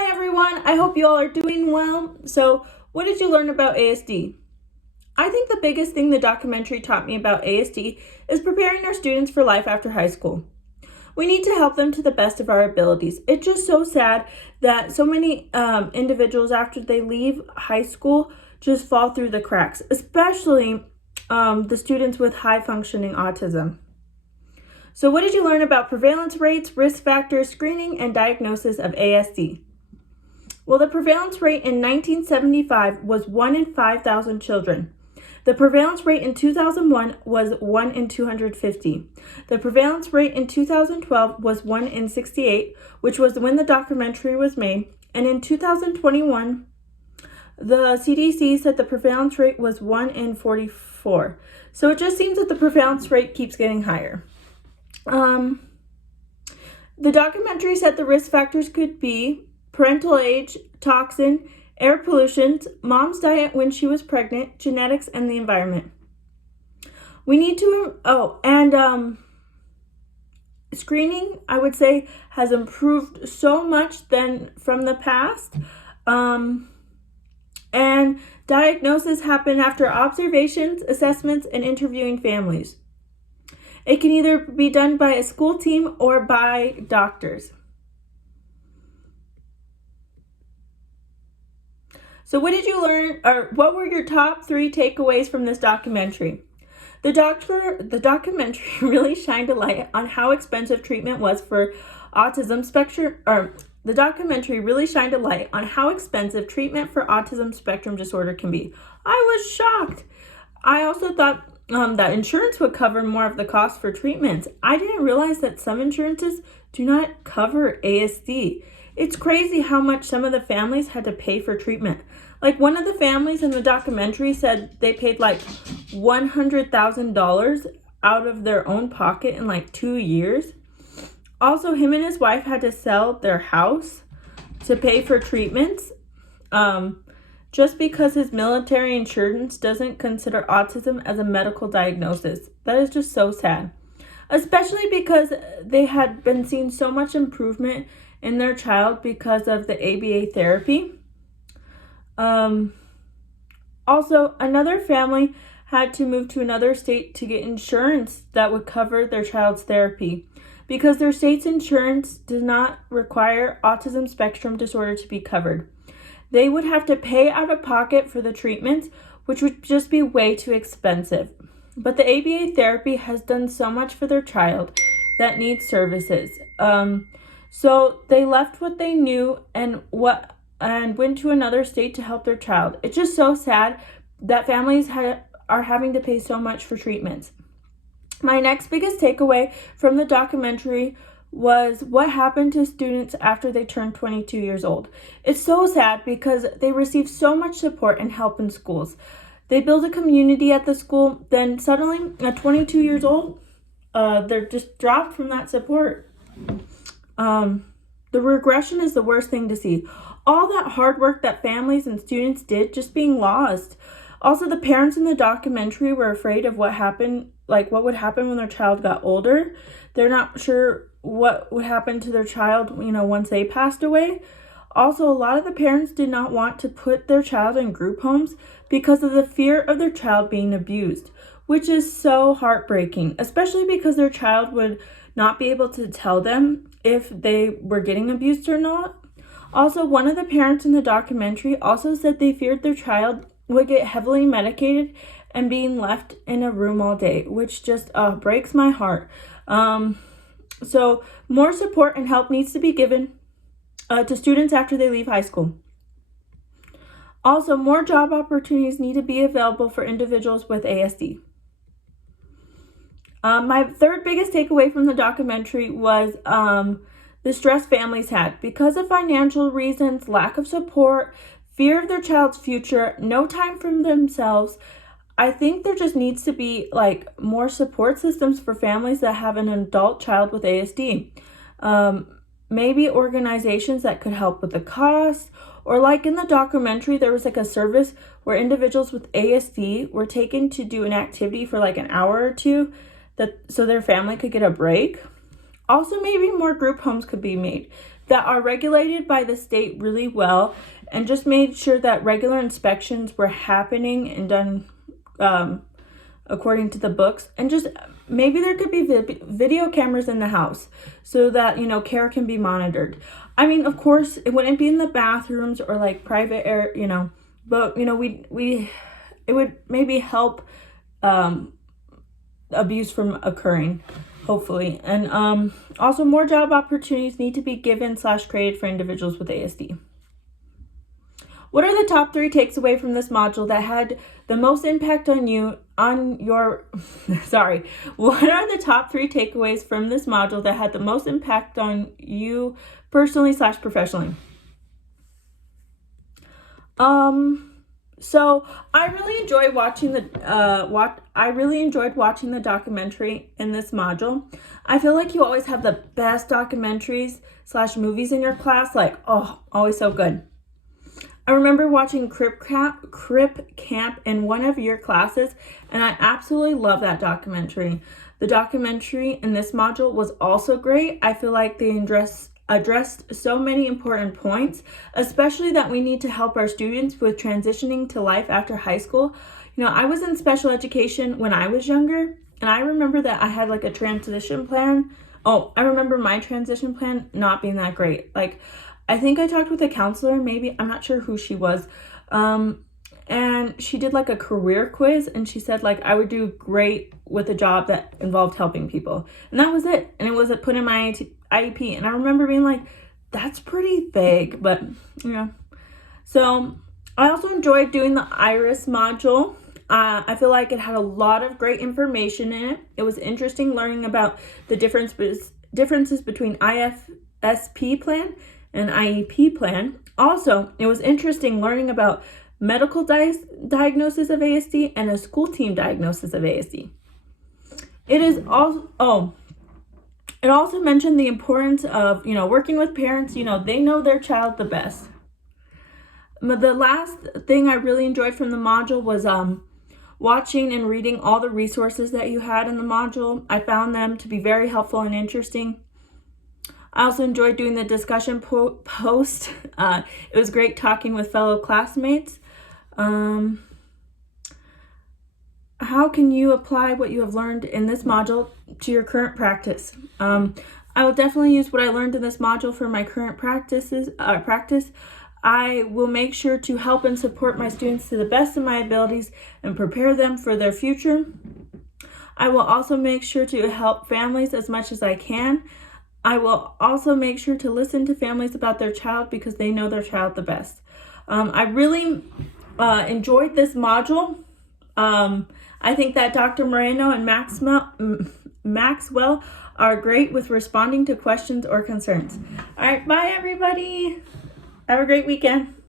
Hi everyone, I hope you all are doing well. So, what did you learn about ASD? I think the biggest thing the documentary taught me about ASD is preparing our students for life after high school. We need to help them to the best of our abilities. It's just so sad that so many individuals after they leave high school just fall through the cracks, especially the students with high functioning autism. So what did you learn about prevalence rates, risk factors, screening, and diagnosis of ASD? Well, the prevalence rate in 1975 was 1 in 5,000 children. The prevalence rate in 2001 was 1 in 250. The prevalence rate in 2012 was 1 in 68, which was when the documentary was made. And in 2021, the CDC said the prevalence rate was 1 in 44. So it just seems that the prevalence rate keeps getting higher. The documentary said the risk factors could be parental age, toxin, air pollution, mom's diet when she was pregnant, genetics, and the environment. We need to, screening, I would say, has improved so much from the past. And diagnosis happen after observations, assessments, and interviewing families. It can either be done by a school team or by doctors. So what did you learn, or what were your top 3 takeaways from this documentary? The documentary really shined a light on how expensive treatment was for autism spectrum, the documentary really shined a light on how expensive treatment for autism spectrum disorder can be. I was shocked. I also thought that insurance would cover more of the cost for treatments. I didn't realize that some insurances do not cover ASD. It's crazy how much some of the families had to pay for treatment. Like one of the families in the documentary said they paid like $100,000 out of their own pocket in like 2 years. Also, him and his wife had to sell their house to pay for treatments. Just because his military insurance doesn't consider autism as a medical diagnosis. That is just so sad. Especially because they had been seeing so much improvement in their child because of the ABA therapy. Also, another family had to move to another state to get insurance that would cover their child's therapy because their state's insurance does not require autism spectrum disorder to be covered. They would have to pay out of pocket for the treatments, which would just be way too expensive. But the ABA therapy has done so much for their child that needs services. So they left what they knew and went to another state to help their child. It's just so sad that families are having to pay so much for treatments. My next biggest takeaway from the documentary was what happened to students after they turned 22 years old. It's so sad because they receive so much support and help in schools. They build a community at the school, then suddenly at 22 years old, they're just dropped from that support. The regression is the worst thing to see. All that hard work that families and students did just being lost. Also, the parents in the documentary were afraid of what would happen when their child got older. They're not sure what would happen to their child, once they passed away. Also, a lot of the parents did not want to put their child in group homes because of the fear of their child being abused, which is so heartbreaking, especially because their child would not be able to tell them if they were getting abused or not. Also, one of the parents in the documentary also said they feared their child would get heavily medicated and being left in a room all day, which just breaks my heart. So more support and help needs to be given to students after they leave high school. Also, more job opportunities need to be available for individuals with ASD. My third biggest takeaway from the documentary was the stress families had. Because of financial reasons, lack of support, fear of their child's future, no time for themselves, I think there just needs to be more support systems for families that have an adult child with ASD. Maybe organizations that could help with the cost, or like in the documentary, there was a service where individuals with ASD were taken to do an activity for an hour or two so their family could get a break. Also, maybe more group homes could be made that are regulated by the state really well, and just made sure that regular inspections were happening and done according to the books. And just maybe there could be video cameras in the house so that, care can be monitored. I mean, of course, it wouldn't be in the bathrooms or like private air, but, it would maybe help abuse from occurring, hopefully. And also, more job opportunities need to be given/created for individuals with ASD. What are the top 3 takeaways from this module that had the most impact on your what are the top 3 takeaways from this module that had the most impact on you personally/professionally? So I really enjoyed watching the documentary in this module. I feel like you always have the best documentaries/movies in your class, always so good. I remember watching Crip Camp in one of your classes, and I absolutely love that documentary. The documentary in this module was also great. I feel like they addressed so many important points, especially that we need to help our students with transitioning to life after high school. I was in special education when I was younger, and I remember that I had a transition plan. I remember my transition plan not being that great. I think I talked with a counselor, maybe, I'm not sure who she was, and she did a career quiz, and she said I would do great with a job that involved helping people, and that was it. And it was put in my IEP, and I remember being that's pretty vague, but so I also enjoyed doing the IRIS module. I feel like it had a lot of great information in it. It was interesting learning about the differences between IFSP plan and IEP plan. Also, it was interesting learning about medical diagnosis of ASD and a school team diagnosis of ASD. It also mentioned the importance of, working with parents. They know their child the best. But the last thing I really enjoyed from the module was watching and reading all the resources that you had in the module. I found them to be very helpful and interesting. I also enjoyed doing the discussion post. It was great talking with fellow classmates. How can you apply what you have learned in this module to your current practice? I will definitely use what I learned in this module for my current practice. I will make sure to help and support my students to the best of my abilities and prepare them for their future. I will also make sure to help families as much as I can. I will also make sure to listen to families about their child because they know their child the best. I really enjoyed this module. I think that Dr. Moreno and Maxwell are great with responding to questions or concerns. All right, bye everybody. Have a great weekend.